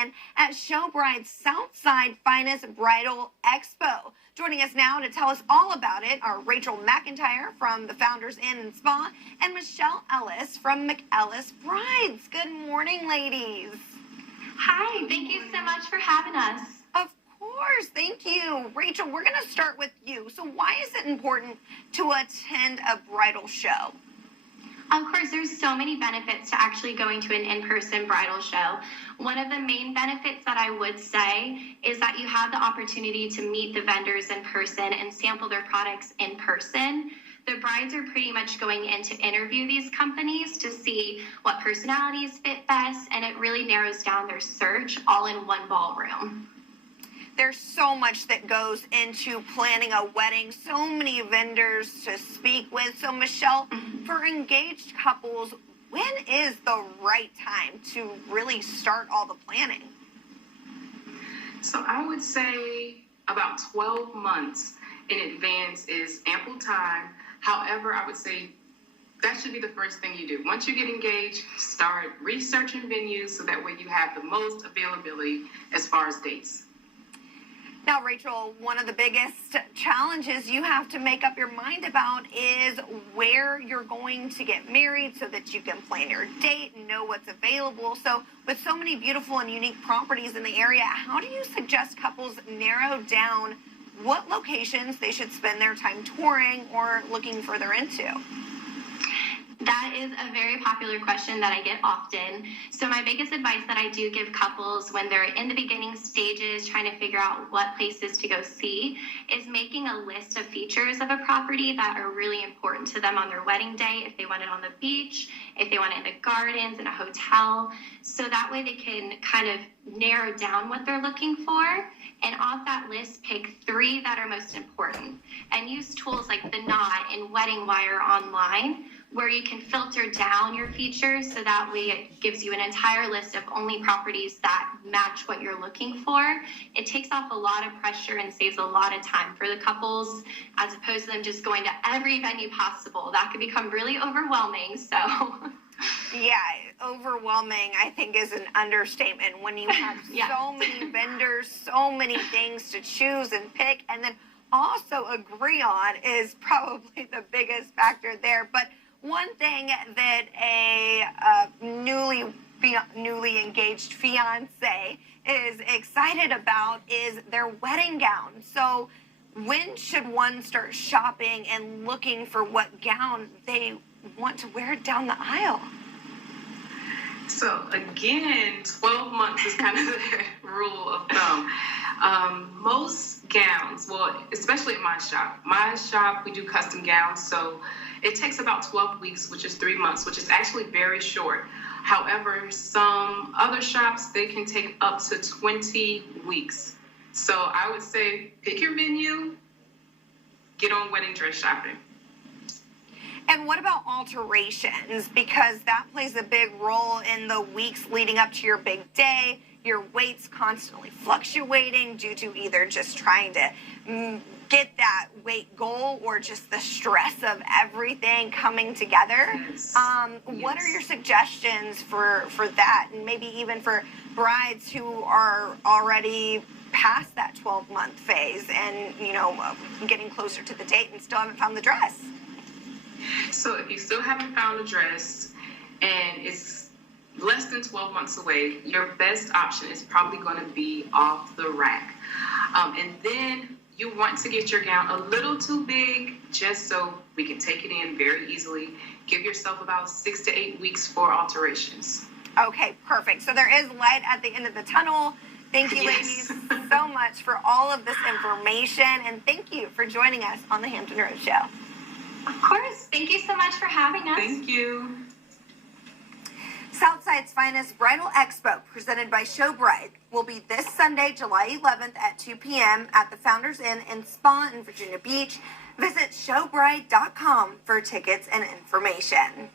in at Showbride's Southside finest Bridal Expo. Joining us now to tell us all about it are Rachel McIntyre from the Founders Inn and Spa and Michelle Ellis from McEllis Brides. Good morning, ladies. Hi, thank you so much for having us. Of course, thank you. Rachel, we're going to start with you. So why is it important to attend a bridal show? Of course, there's so many benefits to actually going to an in-person bridal show. One of the main benefits that I would say is that you have the opportunity to meet the vendors in person and sample their products in person. The brides are pretty much going in to interview these companies to see what personalities fit best, and it really narrows down their search all in one ballroom. There's so much that goes into planning a wedding, so many vendors to speak with. So Michelle, for engaged couples, when is the right time to really start all the planning? So I would say about 12 months in advance is ample time. However, I would say that should be the first thing you do. Once you get engaged, start researching venues so that way you have the most availability as far as dates. Now, Rachel, one of the biggest challenges you have to make up your mind about is where you're going to get married so that you can plan your date and know what's available. So with so many beautiful and unique properties in the area, how do you suggest couples narrow down what locations they should spend their time touring or looking further into? That is a very popular question that I get often. So my biggest advice that I do give couples when they're in the beginning stages trying to figure out what places to go see is making a list of features of a property that are really important to them on their wedding day, if they want it on the beach, if they want it in the gardens, in a hotel. So that way they can kind of narrow down what they're looking for, and off that list pick 3 that are most important, and use tools like the Knot and Wedding Wire online, where you can filter down your features so that way it gives you an entire list of only properties that match what you're looking for. It takes off a lot of pressure and saves a lot of time for the couples, as opposed to them just going to every venue possible. That could become really overwhelming. So yeah, overwhelming, I think, is an understatement when you have so many vendors, so many things to choose and pick, and then also agree on is probably the biggest factor there. But one thing that a newly engaged fiance is excited about is their wedding gown. So when should one start shopping and looking for what gown they want to wear down the aisle? So again, 12 months is kind of the rule of thumb. Most gowns, well, especially at my shop, we do custom gowns. So it takes about 12 weeks, which is 3 months, which is actually very short. However, some other shops, they can take up to 20 weeks. So I would say pick your venue, get on wedding dress shopping. And what about alterations? Because that plays a big role in the weeks leading up to your big day. Your weight's constantly fluctuating due to either just trying to get that weight goal or just the stress of everything coming together. Yes. What are your suggestions for that? And maybe even for brides who are already past that 12-month phase and, getting closer to the date and still haven't found the dress? So if you still haven't found a dress and it's less than 12 months away, your best option is probably going to be off the rack. And then you want to get your gown a little too big just so we can take it in very easily. Give yourself about 6 to 8 weeks for alterations. Okay, perfect. So there is light at the end of the tunnel. Thank you, ladies, so much for all of this information, and thank you for joining us on the Hampton Road Show. Of course. Thank you so much for having us. Thank you. Southside's finest Bridal Expo, presented by Showbride, will be this Sunday, July 11th at 2 p.m. at the Founders Inn and Spa in Virginia Beach. Visit showbride.com for tickets and information.